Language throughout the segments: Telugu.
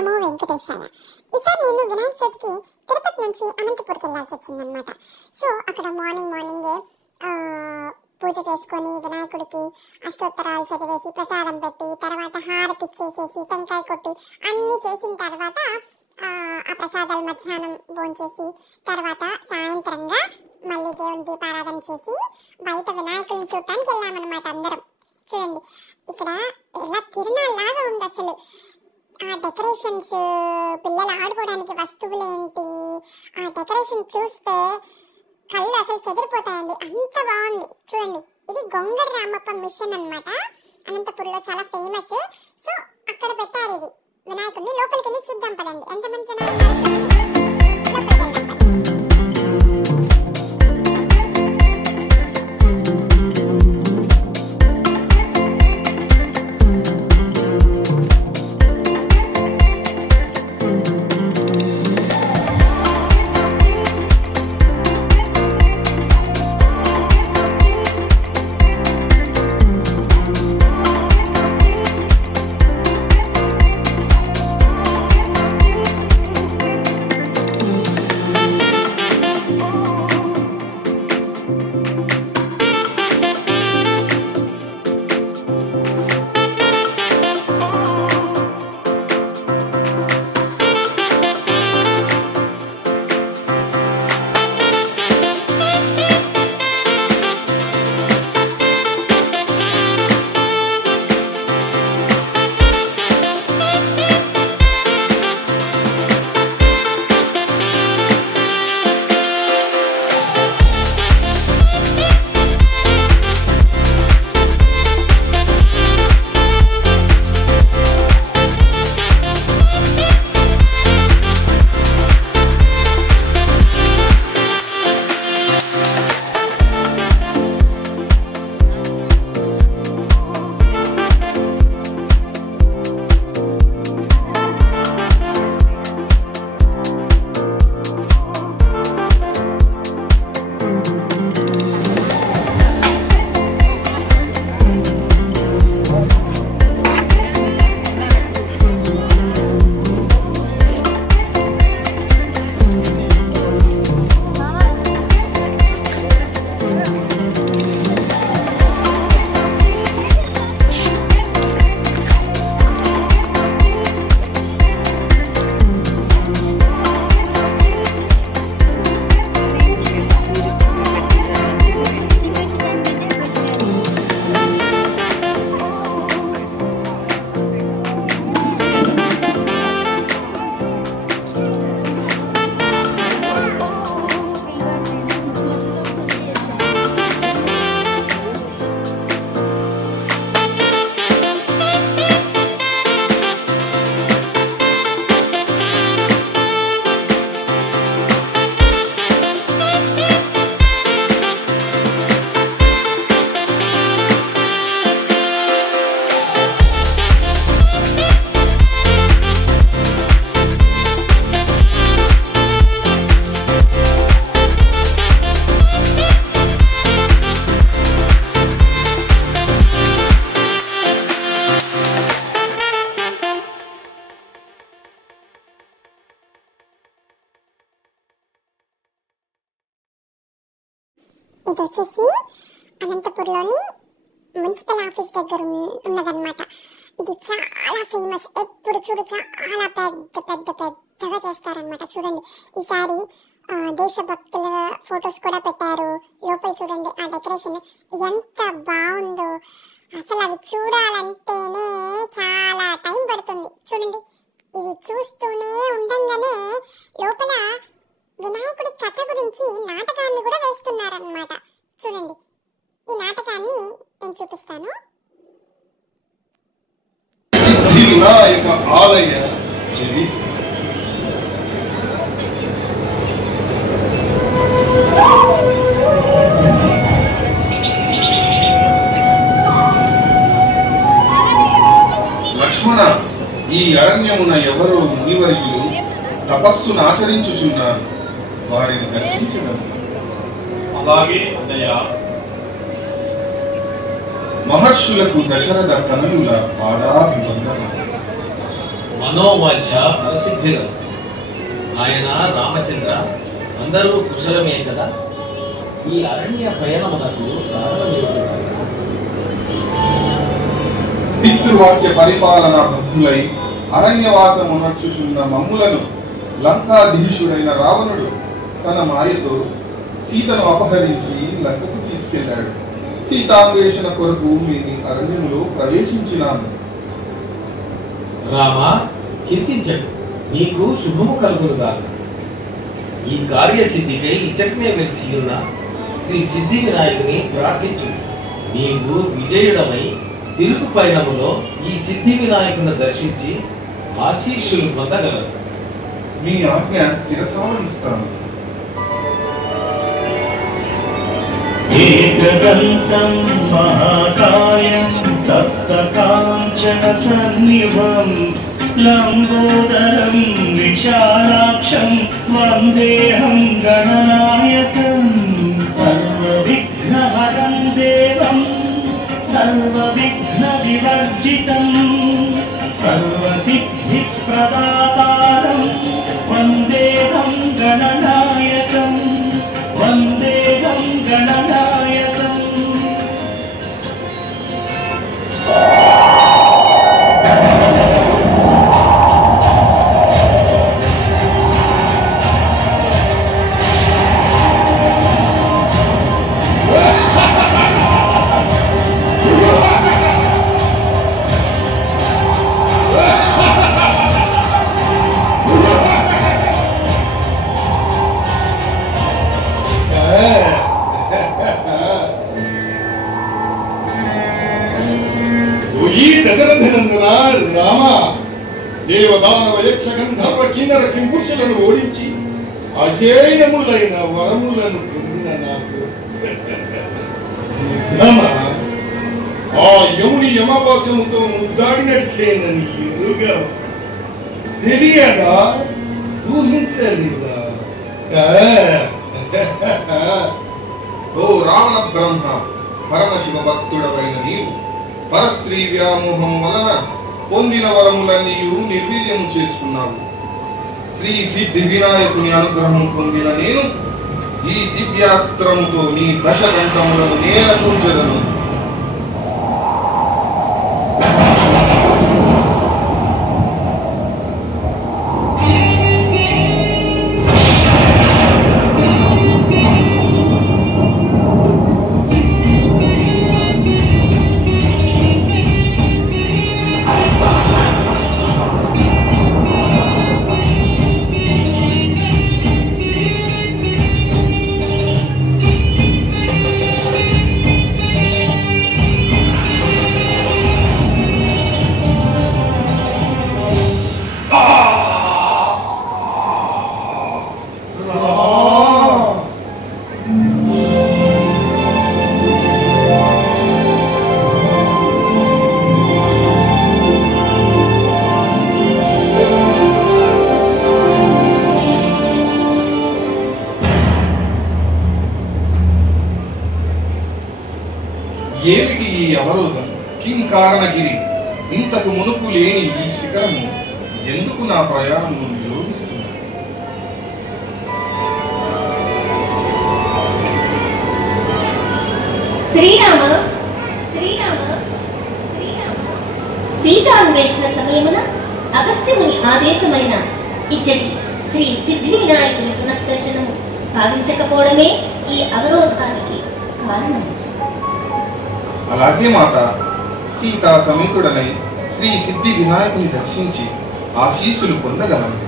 నమో వెంకటేశాయ. ఈసారి నేను వినాయక చవితికి తిరుపతి నుంచి అనంతపూర్కి వెళ్ళాల్సి వచ్చిందనమాట. సో అక్కడ మార్నింగే పూజ చేసుకొని వినాయకుడికి అష్టోత్తరాలు చదివేసి ప్రసాదం పెట్టి తర్వాత హారతి ఇచ్చేసేసి టెంకాయ కొట్టి అన్నీ చేసిన తర్వాత ఆ ప్రసాదాలు మధ్యాహ్నం భోంచేసి తర్వాత సాయంత్రంగా మళ్ళీ దేవుని దీపారాధన చేసి బయట వినాయకుడిని చూడటానికి వెళ్ళామన్నమాట అందరం. చూడండి ఇక్కడ ఎలా తిరునాళ్ళలాగా ఉంది అసలు. ఆ డెకరేషన్స్, పిల్లలు ఆడుకోవడానికి వస్తువులు ఏంటి, ఆ డెకరేషన్ చూస్తే కళ్ళు అసలు చెదిరిపోతాయండి, అంత బాగుంది. చూడండి ఇది గొంగర రామప్ప మిషన్ అన్నమాట, అనంతపురంలో చాలా ఫేమస్. సో అక్కడ పెట్టారు ఇది వినాయకుడిని. లోపలికి వెళ్ళి చూద్దాం పదండి, ఎంతమంది జనాలు ఉన్నారు. ఇది వచ్చేసి అనంతపూర్లోని మున్సిపల్ ఆఫీస్ దగ్గర ఉన్నదన్నమాట. ఇది చాలా ఫేమస్, ఎప్పుడు చూడు చాలా పెద్దగా చేస్తారనమాట. చూడండి ఈసారి దేశభక్తుల ఫొటోస్ కూడా పెట్టారు. లోపల చూడండి ఆ డెకరేషన్ ఎంత బాగుందో, అసలు అవి చూడాలంటేనే చాలా టైం పడుతుంది. చూడండి ఇవి చూస్తూనే ఉండంగానే లోపల వినాయకుడి కథ గురించి నాటకాన్ని కూడా వేస్తున్నారన్నమాట. చూడండి ఈ నాటకాన్ని నేను చూపిస్తాను. లక్ష్మణ, ఈ అరణ్యమున ఎవరో మునివర్యులు తపస్సును ఆచరించుచున్నారు, వారిని దర్శించగలరు. అలాగే అన్నయ్య. మహర్షులకు దశరథ తనయుల పాదాభివందనం. మనోవాంఛ ప్రసిద్ధిరస్తు. ఆయన రామచంద్ర, అందరూ కుశలమే కదా? ఈ అరణ్య పయనమునకు కారణమేమిటి? పితృవాక్య పరిపాలన బద్ధులై అరణ్యవాసము నడుచుచున్న మమ్ములను లంకాధీశుడైన రావణుడు తన మాయతో సీతను అపహరించి లంకకు తీసుకెళ్లాడు. సీతాన్వేషణ కొరకు మేము అరణ్యములో ప్రవేశించినాము. రామ, చింతించడు, నీకు శుభము కలుగునుగా. ఈ కార్యసిద్ధికై ఇచ్చటనే వెలిసి ఉన్న శ్రీ సిద్ధి వినాయకుని ప్రార్థించు. నీవు విజయుడమై తిరుగు పయనములో ఈ సిద్ధి వినాయకుని దర్శించి ఆశీస్సులు పొందగలరు. మీ ఆజ్ఞ శిరసావహిస్తాను. ఏకదంతం మహాకాయం సప్తకాంచన సన్నిభం లంబోదరం విశాలాక్షం వందేహం గణనాయకం సర్వవిఘ్నహరం దేవం సర్వవిఘ్న వివర్జితం సర్వసిద్ధిప్రదాతారం వందేహం గణనాయకం వందేహం గణనాయకం. రామ, దేవదానవ యక్ష గంధర్వ కిన్నర కింపురుషులను ఓడించి అజేయములైన వరములను పొందిన నాకు ఆ యముని యమపాశముతో ముద్దాడినట్లేనని ఎరుగా తెలియదా, ఊహించలేదా? ఓ రావణ బ్రహ్మ, పరమశివ భక్తుడవైన నీవు పరస్త్రీ వ్యామోహం వలన పొందిన వరములన్నీ నిర్వీర్యం చేసుకున్నావు. శ్రీ సిద్ధి వినాయకుని అనుగ్రహం పొందిన నేను ఈ దివ్యాస్త్రముతో నీ దశకంఠములను నేల కూర్చదను. ఏమిటి ఈ అవరోధం? కింకారణగిరి, ఇంతకు మునుపు లేని ఈ శిఖరము ఎందుకు నా ప్రయాణము నిరోధిస్తుంది? శ్రీరామ శ్రీరామ శ్రీరామ సీతాన్వేషణ సమయమున అగస్త్యముని ఆదేశమైన ఇచ్చటి శ్రీ సిద్ధి వినాయకుని పునఃదర్శనము భావించకపోవడమే ఈ అవరోధానికి కారణం. అలాగే మాత, సీతా సమేతుడనై శ్రీ సిద్ధి వినాయకుని దర్శించి ఆశీస్సులు పొందగలను.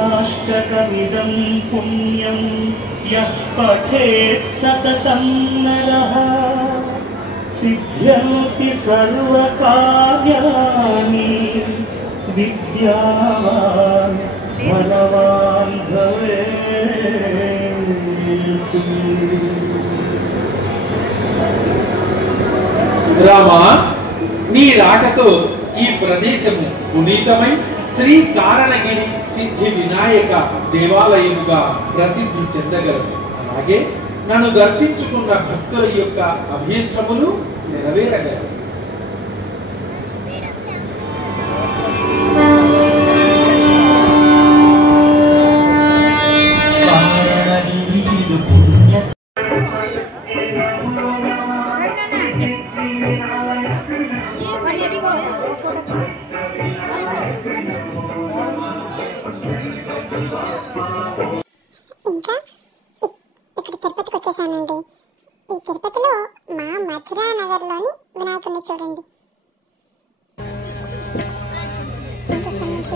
గణాష్టకమిదం పుణ్యం యః పఠేత్ సతతం నరః సిద్ధ్యంతి సర్వకార్యాణి విద్యావాన్ బలవాన్ భవేత్. రామా, నీ రాకతో ఈ ప్రదేశము పునీతమై శ్రీ కారణగిరి సిద్ధి వినాయక దేవాలయముగా ప్రసిద్ధి చెందగలదు. అలాగే నన్ను దర్శించుకున్న భక్తుల యొక్క అభీష్టములు నెరవేరగలవు. ఇంకా ఇక్కడ తిరుపతికి వచ్చేసానండి. ఈ తిరుపతిలో మా మధురా నగర్లోని వినాయకుడిని చూడండి. ఇంకెక్కడి నుంచి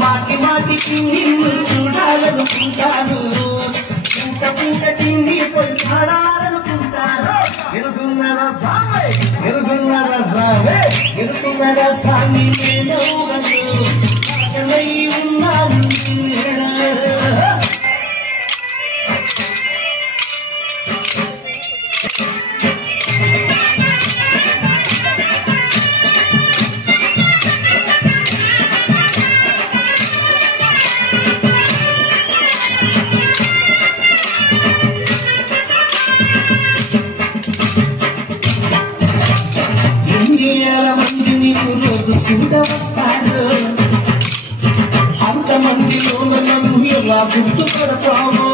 మాటి మాటికి నిన్ను చూడాలనుకుంటాను. ఇంత పింకటి నీ పోయి పాడాలనుకుంటాను. ఎరుగున్నదా స్వామి, ఎరుగున్నదా స్వామి, ఎరుగున్నదా స్వామి, నేను ఉన్నాను. చూడవస్తారు అంతమందిలో నన్ను ఎలా గుర్తుపడతావు.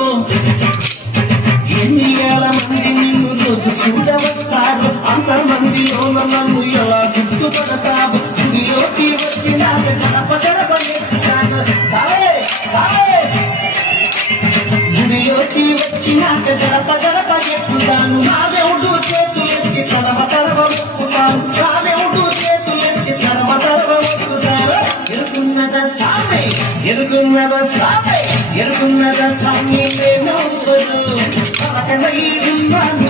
ఎన్ని వేల మంది నిన్ను రోజు చూడవస్తారు అంతమందిలో నన్ను ఎలా గుర్తుపడతావు. గుడిలోకి వచ్చిన గడప గడప ఎత్తుతాను సాయే సాయే. గుడిలోకి వచ్చినాక గడప గడప ఎత్తుతాను. నా దేవుడు చేతులెత్తి తడవ తడవ మొక్కుతాను. నా దేవుడు చేతులెత్తి తడవ తడవ మొక్కుతారు. ఎరుగున్నదా సామి, ఎరుగున్నదా సామి, ఎరుగున్నదా సామి, నేను పక్కనయ్యున్నాను.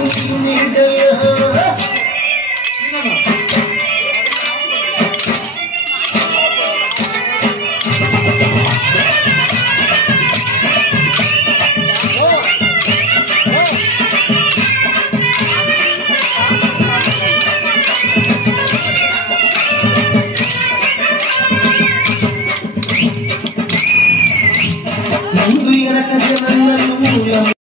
ముందు ఎనక జనం